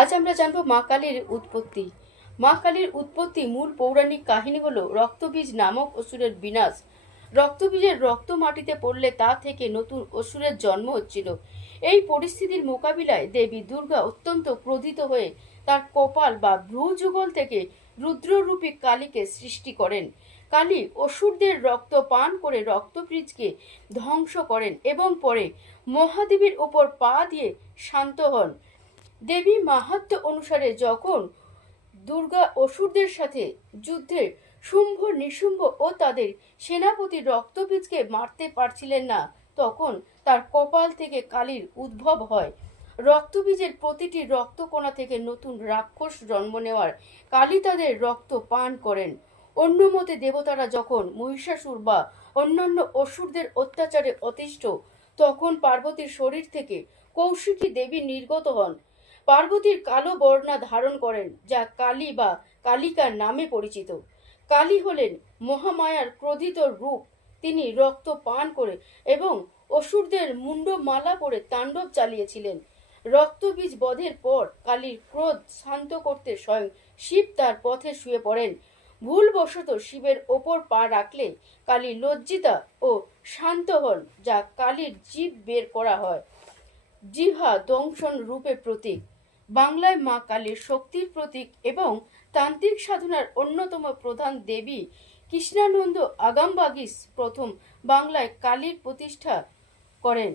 আজ আমরা জানবো মা কালীর উৎপত্তি। মা কালীর উৎপত্তি মূল পৌরাণিক কাহিনী হলো রক্তবীজ নামক অসুরের বিনাশ। রক্তবীজের রক্ত মাটিতে পড়লে তা থেকে নতুন অসুরের জন্ম হচ্ছিল। এই পরিস্থিতির মোকাবিলায় দেবী দুর্গা অত্যন্ত ক্রোধিত হয়ে তার কপাল বা ভ্রূযুগল থেকে রুদ্ররূপী কালীকে সৃষ্টি করেন। কালী অসুরদের রক্ত পান করে রক্তবীজকে ধ্বংস করেন এবং পরে মহাদেবীর ওপর পা দিয়ে শান্ত হন। দেবী মাহাত্ম্য অনুসারে যখন দুর্গা অসুরদের সাথে যুদ্ধে শুম্ভ নিশুম্ভ ও তাদের সেনাপতি রক্তবীজকে মারতে পারছিলেন না, তখন তার কপাল থেকে কালীর উদ্ভব হয়। রক্তবীজের প্রতিটি রক্তকণা থেকে নতুন রাক্ষস জন্ম নেওয়ার কালী তাদের রক্ত পান করেন। অন্য মতে দেবতারা যখন মহিষাসুর বা অন্যান্য অসুরদের অত্যাচারে অতিষ্ঠ, তখন পার্বতীর শরীর থেকে কৌশিকী দেবী নির্গত হন। পার্বতীর কালো বর্ণা ধারণ করেন, যা কালী বা কালিকার নামে পরিচিত। কালী হলেন মহামায়ার ক্রোধিত রূপ। তিনি রক্ত পান করে এবং অসুরদের মুন্ডমালা পরে তাণ্ডব চালিয়েছিলেন। রক্তবীজ বধের পর কালীর ক্রোধ শান্ত করতে স্বয়ং শিব তার পথে শুয়ে পড়েন। ভুলবশত শিবের ওপর পা রাখলে কালী লজ্জিতা ও শান্ত হন, যা কালীর জিভ বের করা হয়। জিহ্বা দংশন রূপে প্রতীক। বাংলায় মা কালীর শক্তির প্রতীক এবং তান্ত্রিক সাধনার অন্যতম প্রধান দেবী কৃষ্ণানন্দ আগামবাগিস প্রথম বাংলায় কালীর প্রতিষ্ঠা করেন।